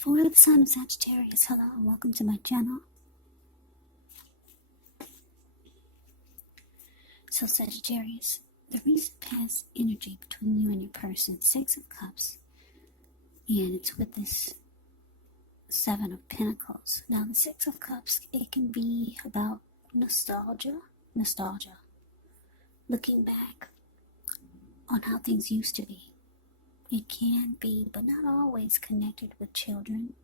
For the sign of Sagittarius, hello and welcome to my channel. So Sagittarius, the recent past energy between you and your person, Six of Cups, and it's with this Seven of Pentacles. Now the Six of Cups, it can be about nostalgia, looking back on how things used to be. It can be, but not always, connected with children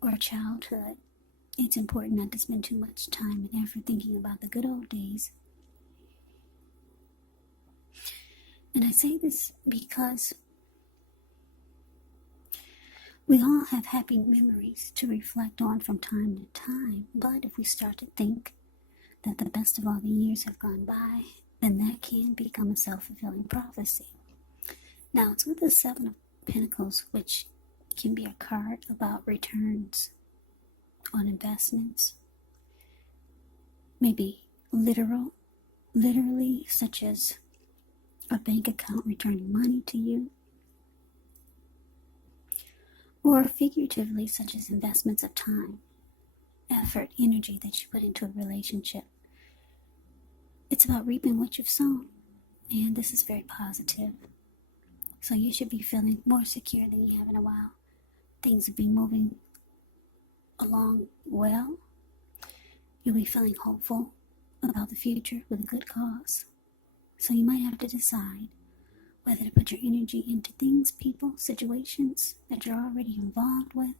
or childhood. It's important not to spend too much time and effort thinking about the good old days. And I say this because we all have happy memories to reflect on from time to time, but if we start to think that the best of all the years have gone by, then that can become a self-fulfilling prophecy. Now, it's with the Seven of Pentacles, which can be a card about returns on investments. Maybe literally, such as a bank account returning money to you. Or figuratively, such as investments of time, effort, energy that you put into a relationship. It's about reaping what you've sown, and this is very positive. So you should be feeling more secure than you have in a while. Things will be moving along well. You'll be feeling hopeful about the future with a good cause. So you might have to decide whether to put your energy into things, people, situations that you're already involved with,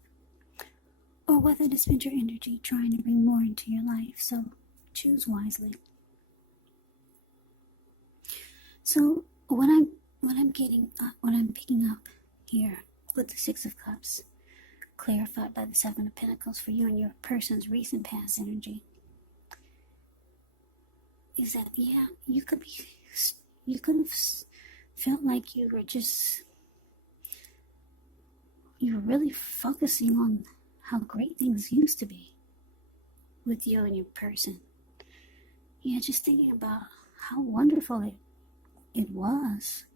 or whether to spend your energy trying to bring more into your life. So choose wisely. So what I'm picking up here with the Six of Cups, clarified by the Seven of Pentacles for you and your person's recent past energy, is that you could have felt like you were really focusing on how great things used to be with you and your person. Just thinking about how wonderful it was.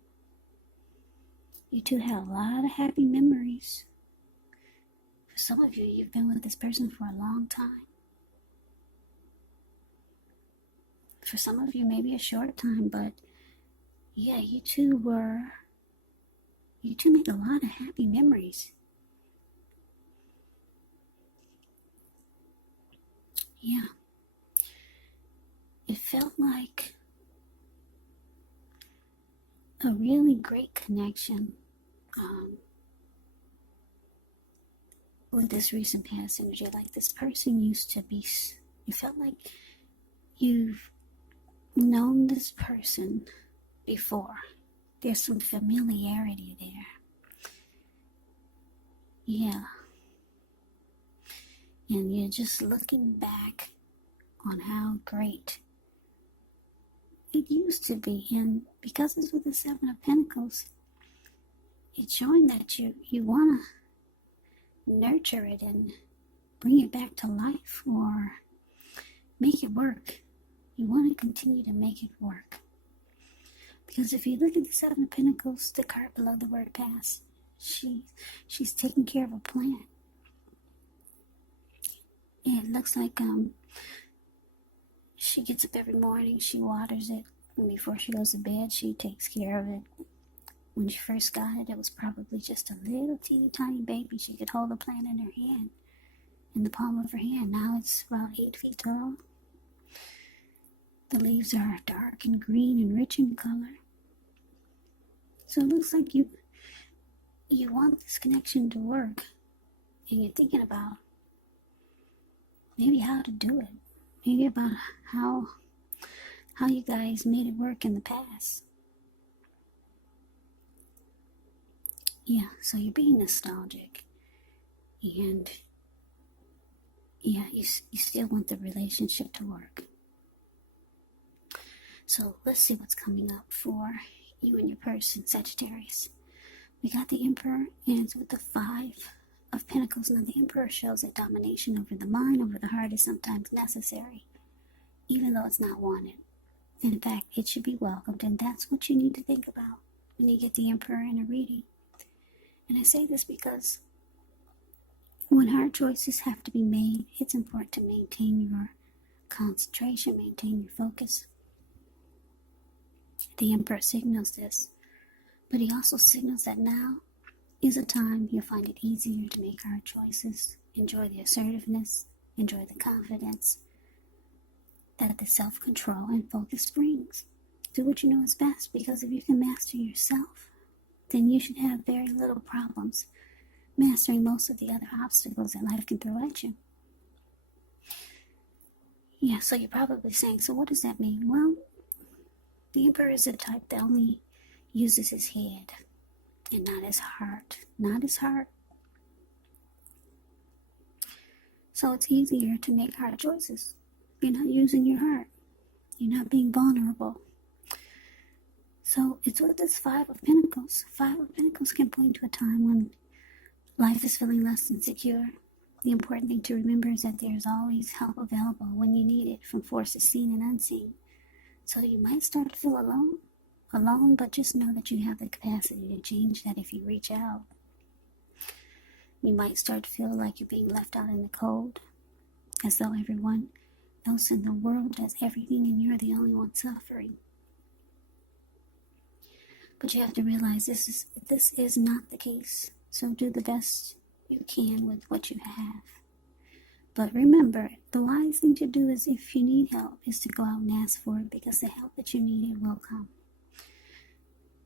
You two had a lot of happy memories. For some of you, you've been with this person for a long time. For some of you, maybe a short time, but you two made a lot of happy memories. It felt like a really great connection with this recent past energy. Like this person used to be, you felt like you've known this person before. There's some familiarity there. And you're just looking back on how great it used to be, and because it's with the Seven of Pentacles, it's showing that you want to nurture it and bring it back to life or make it work. You want to continue to make it work. Because if you look at the Seven of Pentacles, the card below the word past, she's taking care of a plant. And it looks like she gets up every morning, she waters it, and before she goes to bed, she takes care of it. When she first got it, it was probably just a little teeny tiny baby. She could hold the plant in her hand, in the palm of her hand. Now it's about 8 feet tall. The leaves are dark and green and rich in color. So it looks like you want this connection to work, and you're thinking about maybe how to do it. Maybe about how you guys made it work in the past. So you're being nostalgic. And you still want the relationship to work. So let's see what's coming up for you and your person, Sagittarius. We got the Emperor, and it's with the Five of Pentacles. Now the Emperor shows that domination over the mind, over the heart is sometimes necessary, even though it's not wanted. In fact, it should be welcomed, and that's what you need to think about when you get the Emperor in a reading. And I say this because when hard choices have to be made, it's important to maintain your concentration, maintain your focus. The Emperor signals this, but he also signals that now is a time you'll find it easier to make hard choices. Enjoy the assertiveness, enjoy the confidence that the self-control and focus brings. Do what you know is best, because if you can master yourself, then you should have very little problems mastering most of the other obstacles that life can throw at you. Yeah, so you're probably saying, so what does that mean? Well, the Emperor is the type that only uses his head and not his heart. Not his heart. So it's easier to make hard choices. You're not using your heart. You're not being vulnerable. So it's with this Five of Pentacles. Five of Pentacles can point to a time when life is feeling less than secure. The important thing to remember is that there's always help available when you need it from forces seen and unseen. So you might start to feel alone, but just know that you have the capacity to change that if you reach out. You might start to feel like you're being left out in the cold, as though everyone else in the world does everything and you're the only one suffering. But you have to realize this is not the case. So do the best you can with what you have. But remember, the wise thing to do is, if you need help, is to go out and ask for it, because the help that you need, it will come.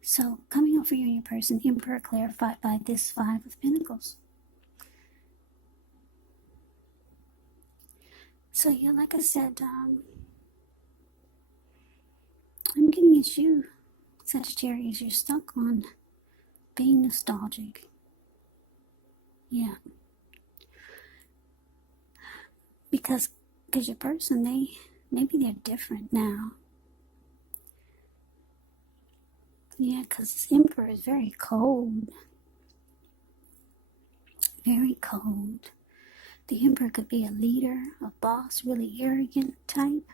So coming up for you and your person, Emperor clarified by this Five of Pentacles. So yeah, like I said, I'm getting at you, Sagittarius. You're stuck on being nostalgic. Yeah. Because your person, maybe they're different now. Yeah, because this Emperor is very cold. Very cold. The Emperor could be a leader, a boss, really arrogant type.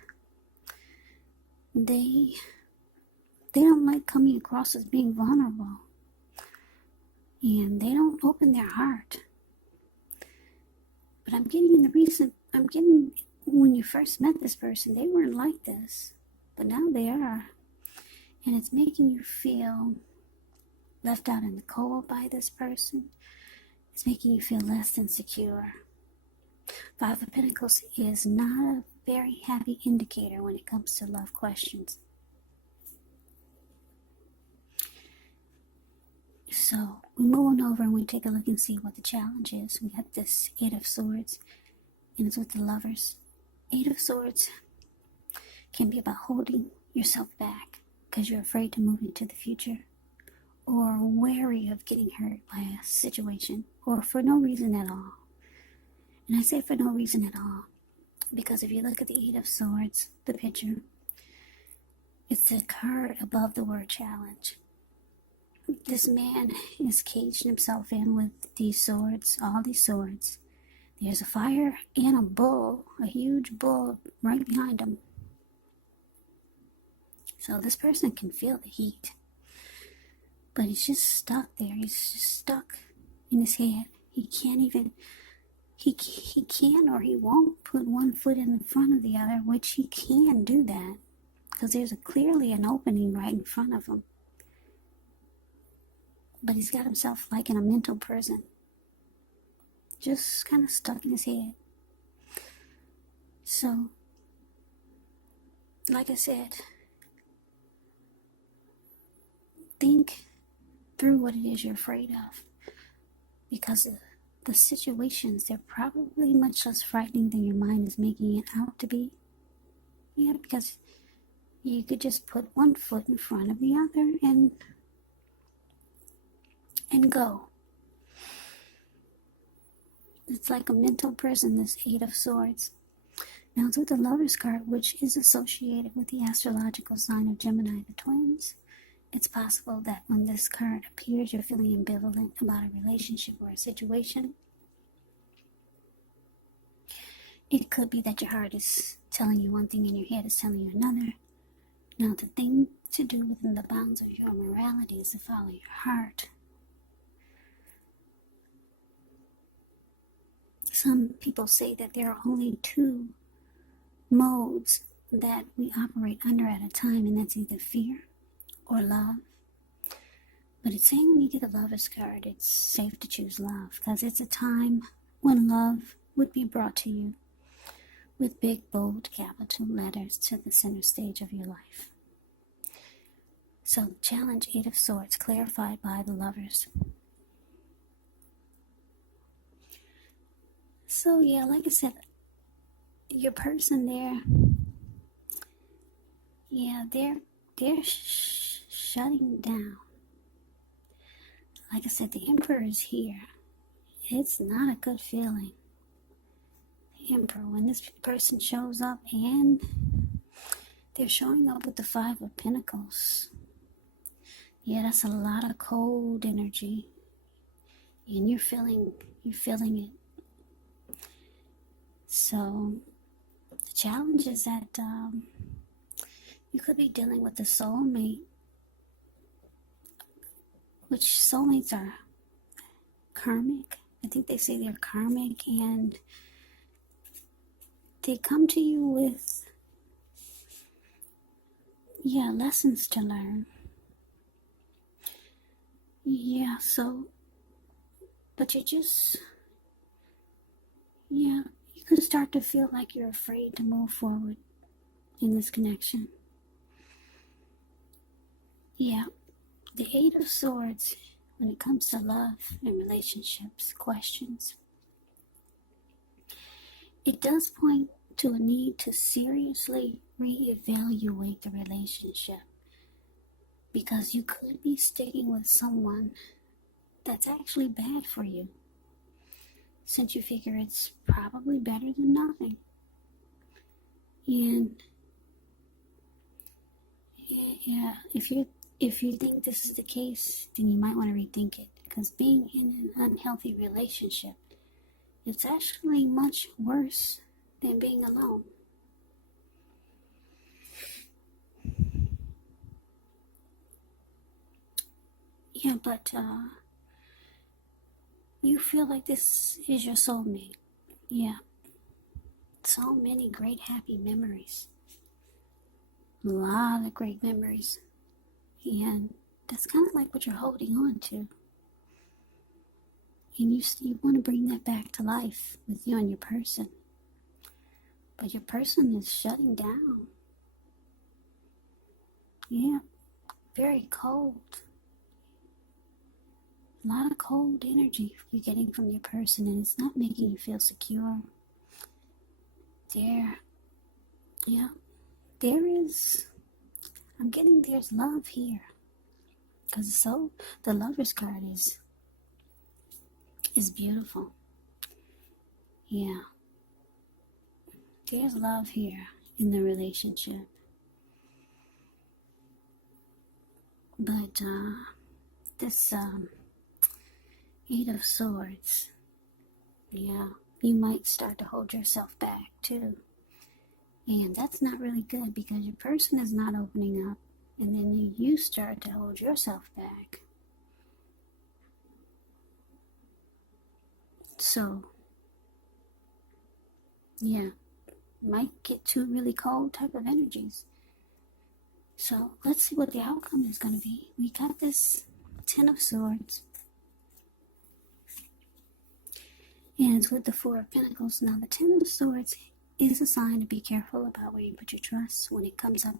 They don't like coming across as being vulnerable. And they don't open their heart. But I'm getting when you first met this person, they weren't like this. But now they are. And it's making you feel left out in the cold by this person. It's making you feel less than secure. Five of Pentacles is not a very happy indicator when it comes to love questions. So we move on over and we take a look and see what the challenge is. We got this Eight of Swords, and it's with the Lovers. Eight of Swords can be about holding yourself back because you're afraid to move into the future, or wary of getting hurt by a situation, or for no reason at all. And I say for no reason at all because if you look at the Eight of Swords, the picture, it's the card above the word challenge. This man is caged himself in with these swords, all these swords. There's a fire and a bull, a huge bull right behind him. So this person can feel the heat. But he's just stuck there. He's just stuck in his head. He can't even, he can or he won't put one foot in front of the other, which he can do that. Because there's clearly an opening right in front of him. But he's got himself like in a mental prison. Just kind of stuck in his head. So, like I said, think through what it is you're afraid of. Because the situations, they're probably much less frightening than your mind is making it out to be. Yeah, because you could just put one foot in front of the other and go. It's like a mental prison, this Eight of Swords. Now it's with the Lover's card, which is associated with the astrological sign of Gemini, the twins. It's possible that when this card appears, you're feeling ambivalent about a relationship or a situation. It could be that your heart is telling you one thing and your head is telling you another. Now the thing to do within the bounds of your morality is to follow your heart. Some people say that there are only two modes that we operate under at a time, and that's either fear or love. But it's saying when you get the Lover's card, it's safe to choose love, because it's a time when love would be brought to you with big, bold, capital letters to the center stage of your life. So, challenge, Eight of Swords, clarified by the Lovers. So, yeah, like I said, your person there, yeah, they're shutting down. Like I said, the Emperor is here. It's not a good feeling. The Emperor, when this person shows up, and they're showing up with the Five of Pentacles. Yeah, that's a lot of cold energy. And you're feeling it. So, the challenge is that you could be dealing with a soulmate, which soulmates are karmic. I think they say they're karmic, and they come to you with, lessons to learn. Yeah, so, but you can start to feel like you're afraid to move forward in this connection. Yeah, the Eight of Swords, when it comes to love and relationships, questions, it does point to a need to seriously reevaluate the relationship, because you could be sticking with someone that's actually bad for you, since you figure it's probably better than nothing. And yeah, if you think this is the case, then you might want to rethink it, because being in an unhealthy relationship, it's actually much worse than being alone. Yeah, but you feel like this is your soulmate. Yeah. So many great happy memories. A lot of great memories. And that's kind of like what you're holding on to. And you want to bring that back to life with you and your person. But your person is shutting down. Yeah. Very cold. A lot of cold energy you're getting from your person, and it's not making you feel secure. There's love here. Because the Lover's card is beautiful. Yeah. There's love here in the relationship. But this Eight of Swords, yeah, you might start to hold yourself back too. And that's not really good, because your person is not opening up, and then you start to hold yourself back. So, yeah, might get two really cold type of energies. So, let's see what the outcome is going to be. We got this Ten of Swords. And it's with the Four of Pentacles. Now, the Ten of Swords is a sign to be careful about where you put your trust when it comes up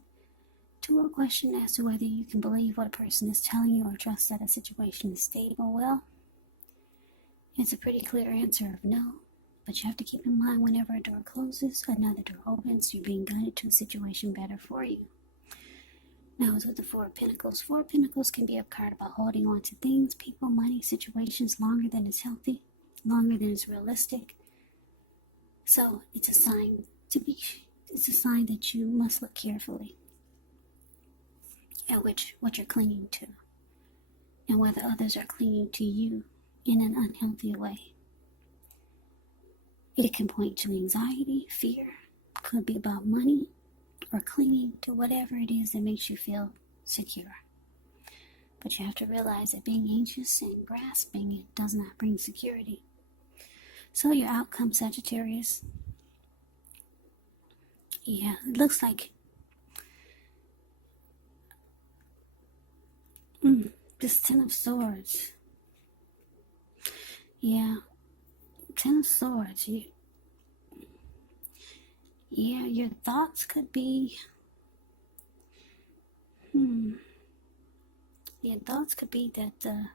to a question as to whether you can believe what a person is telling you or trust that a situation is stable. Well, it's a pretty clear answer of no, but you have to keep in mind whenever a door closes, another door opens. You're being guided to a situation better for you. Now, it's with the Four of Pentacles. Four of Pentacles can be a card about holding on to things, people, money, situations longer than is healthy, longer than is realistic. So it's a sign that you must look carefully at what you're clinging to, and whether others are clinging to you in an unhealthy way. It can point to anxiety, fear, could be about money, or clinging to whatever it is that makes you feel secure. But you have to realize that being anxious and grasping it does not bring security. So your outcome, Sagittarius. Yeah, it looks like this Ten of Swords. Yeah, Ten of Swords. Yeah, your thoughts could be. Your thoughts could be that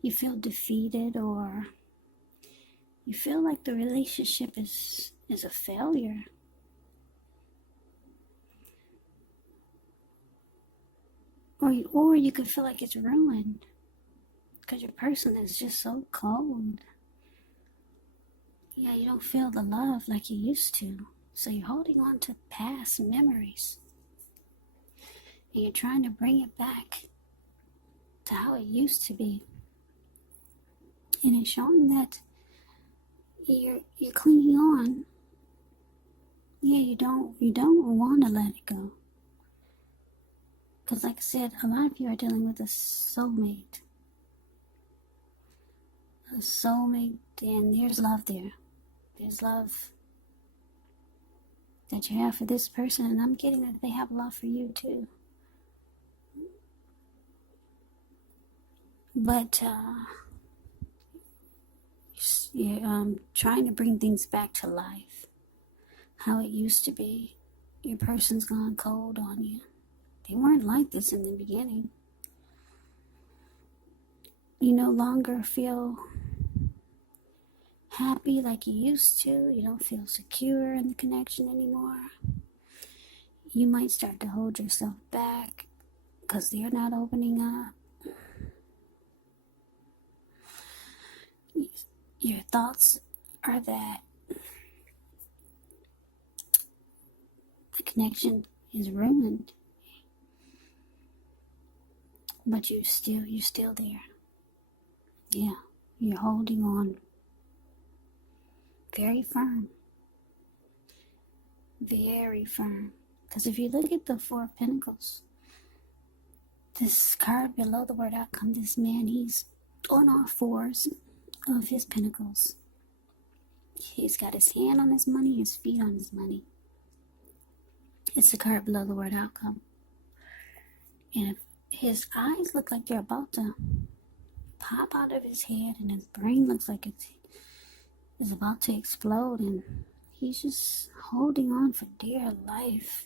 you feel defeated, or you feel like the relationship is a failure. Or you could feel like it's ruined because your person is just so cold. Yeah, you don't feel the love like you used to. So you're holding on to past memories. And you're trying to bring it back to how it used to be. And it's showing that you're clinging on. Yeah, you don't want to let it go. Because like I said, a lot of you are dealing with a soulmate. A soulmate, and there's love there. There's love that you have for this person, and I'm getting that they have love for you too. But you're trying to bring things back to life, how it used to be. Your person's gone cold on you. They weren't like this in the beginning. You no longer feel happy like you used to. You don't feel secure in the connection anymore. You might start to hold yourself back because they're not opening up. Your thoughts are that the connection is ruined, but you're still there. Yeah, you're holding on very firm. Very firm. Because if you look at the Four of Pentacles, this card below the word outcome, this man, he's on all fours of his pentacles. He's got his hand on his money, his feet on his money. It's the card below the word outcome. And if his eyes look like they're about to pop out of his head, and his brain looks like it's about to explode, and he's just holding on for dear life.